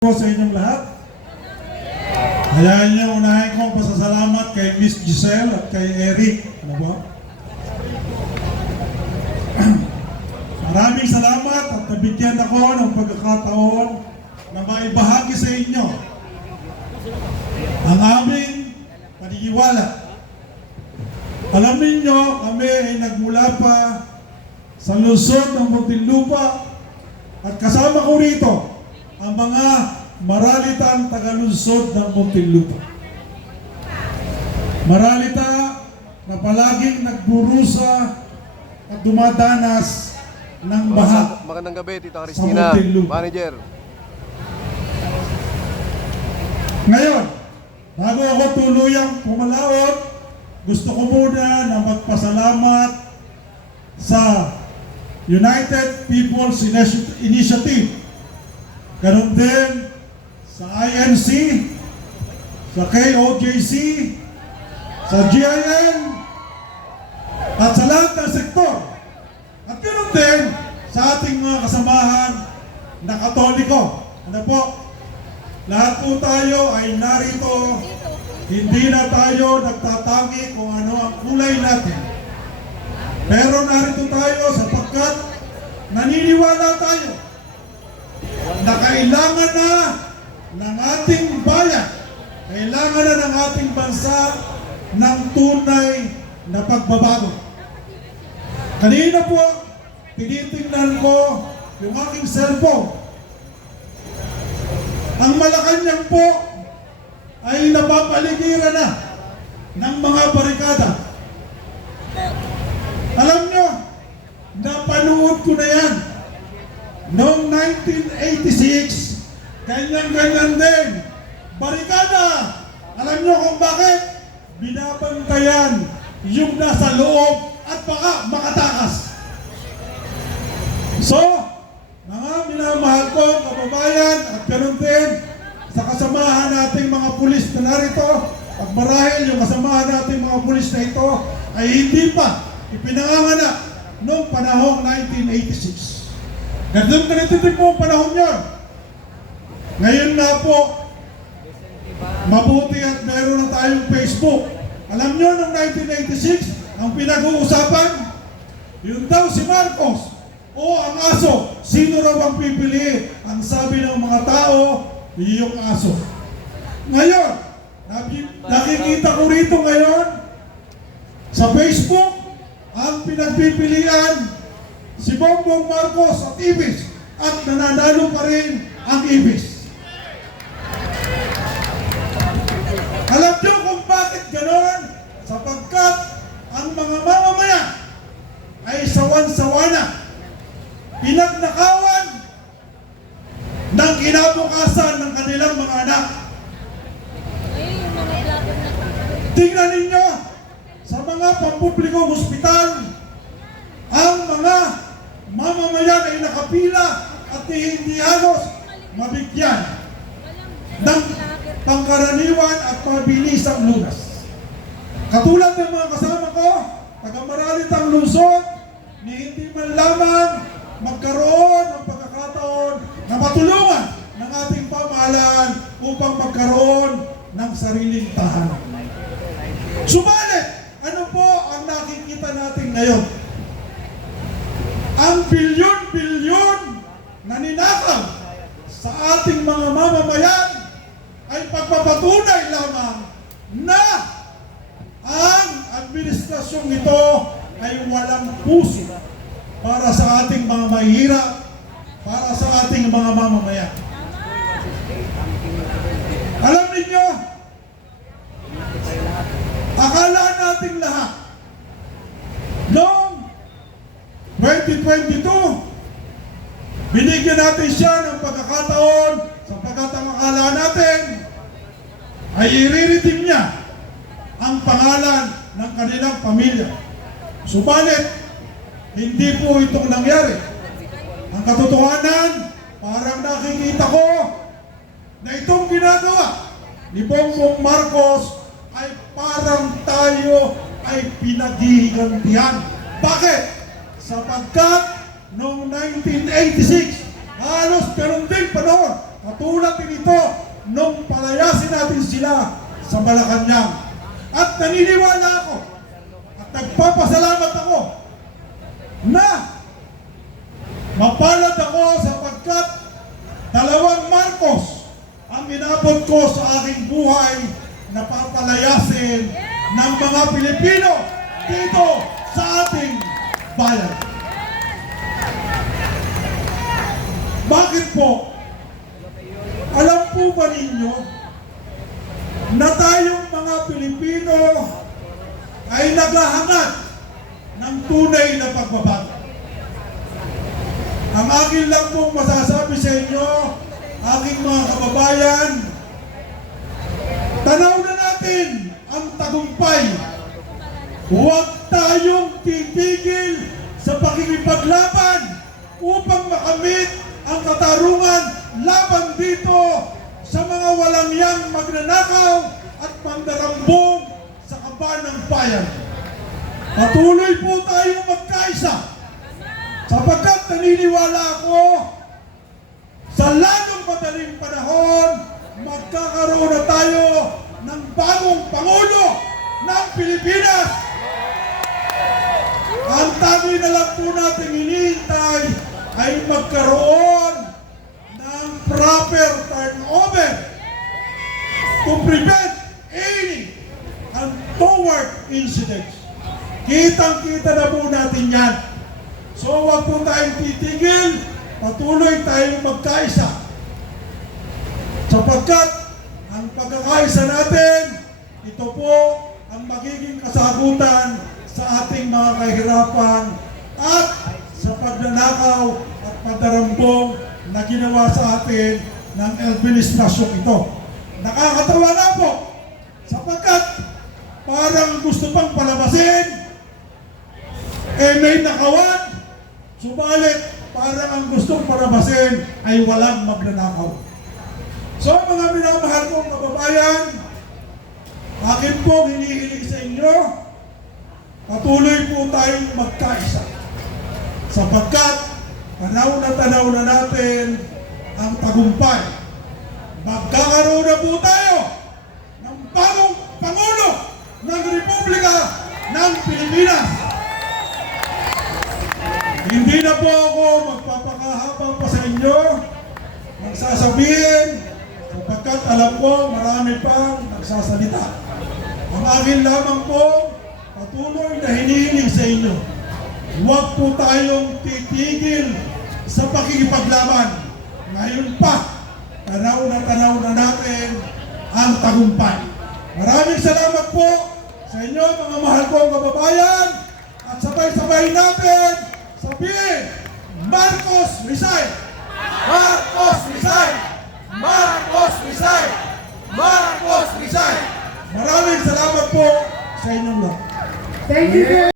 Po sa inyong lahat. Hayaan niyo unahin kong pasasalamat kay Miss Giselle at kay Eric. Ano ba? Maraming salamat at nabigyan ako ng pagkakataon na maibahagi sa inyo ang aming paniniwala. Alamin niyo, kami ay nagmula pa sa lungsod ng Muntinlupa at kasama ko rito ang mga maralitang tagalunsod ng Muntinlupa. Maralita na palaging nagdurusa at dumadanas ng baha. Magandang gabi, Tita Cristina, manager. Ngayon, bago ako tuluyang pumalaot, gusto ko muna na magpasalamat sa United People's Initiative. Ganon din sa INC, sa KOJC, sa GIN, at sa lahat ng sektor. At ganon din sa ating mga kasamahan na Katoliko. Ano po? Lahat po tayo ay narito, hindi na tayo nagtatangi kung ano ang kulay natin. Pero narito tayo sapagkat naniniwala tayo na kailangan na ng ating bayan, kailangan na ng ating bansa ng tunay na pagbabago. Kanina po, tinitingnan ko yung aking cellphone. Ang Malacanang po ay napapaligiran na ng mga barikada. Alam nyo, napanood ko na yan. Noong 1986, ganyan-ganyan din. Barikada! Alam nyo kung bakit? Binabantayan yung nasa loob at baka makatakas. So, mga minamahal ko, kababayan, at ganun din sa kasamahan nating mga pulis na narito, at marahil yung kasamahan nating mga pulis na ito ay hindi pa ipinanganganak noong panahong 1986. Ganito po ang panahon niya. Ngayon na po, mabuti at meron na tayong Facebook. Alam nyo, noong 1986, ang pinag-uusapan, yun daw si Marcos o ang aso. Sino raw ang pipili? Ang sabi ng mga tao, yung aso. Ngayon, nakikita ko rito ngayon, sa Facebook, ang pinagpipilian, si Bongbong Marcos at Ibis, at nananalo pa rin ang Ibis. Alam niyo kung bakit ganoon? Sapagkat ang mga mamamayan ay sawan-sawa na, pinagnakawan ng kinabukasan ng kanilang mga anak. Tingnan ninyo sa mga pampublikong ospital, ang mga mamamayan ay nakapila at hindi halos mabigyan ng pangkaraniwan at mabilisang lunas. Katulad ng mga kasama ko, taga-maralitang lungsod, ni hindi man lamang magkaroon ng pagkakataon na matulungan ng ating pamahalaan upang magkaroon ng sariling tahanan. Subalit, ano po ang nakikita natin ngayon? Ang bilyon-bilyon na ninakaw sa ating mga mamamayan ay pagpapatunay lamang na ang administrasyong ito ay walang puso para sa ating mga mahihirap, para sa ating mga mamamayan. Alam niyo, akala nating lahat noong 2022, binigyan natin siya ng pagkakataon sapagkat ang akala natin ay iriritim niya ang pangalan ng kanilang pamilya. Subalit, hindi po itong nangyari. Ang katotohanan, parang nakikita ko na itong ginagawa ni Bongbong Marcos ay parang tayo ay pinaghihigantihan. Bakit? Sapagkat noong 1986, halos ganun din panahon katulad din ito nung palayasin natin sila sa Malacanang. At naniniwala ako at nagpapasalamat ako na mapalad ako sapagkat dalawang Marcos ang inabot ko sa aking buhay na papalayasin ng mga Pilipino dito sa ating bayan. Bakit po? Alam po ba ninyo na tayong mga Pilipino ay naghahangad ng tunay na pagbabago? Ang akin lang pong masasabi sa inyo, aking mga kababayan, tanaw na natin ang tagumpay. Huwag tayong titigil sa pakikipaglaban upang makamit ang katarungan laban dito sa mga walang yang magnanakaw at mandarambong sa kaban ng bayan. Patuloy po tayong magkaisa sapagkat naniniwala ako sa lalong madaling panahon magkakaroon na tayo ng bagong Pangulo ng Pilipinas. Ang tangi na lang po natin hinihintay ay magkaroon ng proper turnover to prevent any untoward incidents. Kitang-kita na po natin yan. So huwag po tayong titigil, patuloy tayong magkaisa. Sapagkat ang pagkakaisa natin, ito po ang magiging kasagutan sa ating mga kahirapan at sa pagnanakaw at padarambong na ginawa sa atin ng administrasyong ito. Nakakatawa na po sapagkat parang gusto pang palabasin, may nakawan, subalit parang ang gustong palabasin ay walang magnanakaw. So mga minamahal kong kababayan, akin po hinihiling sa inyo, patuloy po tayong magkaisa. Sapagkat tanaw na natin ang tagumpay. Magkakaroon na po tayo ng bagong Pangulo ng Republika ng Pilipinas. Hindi na po ako magpapakahabang pa sa inyo ng sasabihin sapagkat alam ko marami pang nagsasalita. Ang akin lamang po patuloy na hinihiling sa inyo. Huwag po tayong titigil sa pakikipaglaban. Ngayon pa, tanaw na natin ang tagumpay. Maraming salamat po sa inyo mga mahal kong kababayan at sabay-sabay natin sabihin, Marcos resign! Marcos resign! Marcos resign! Marcos resign! Maraming salamat po sa inyong lahat. Thank you.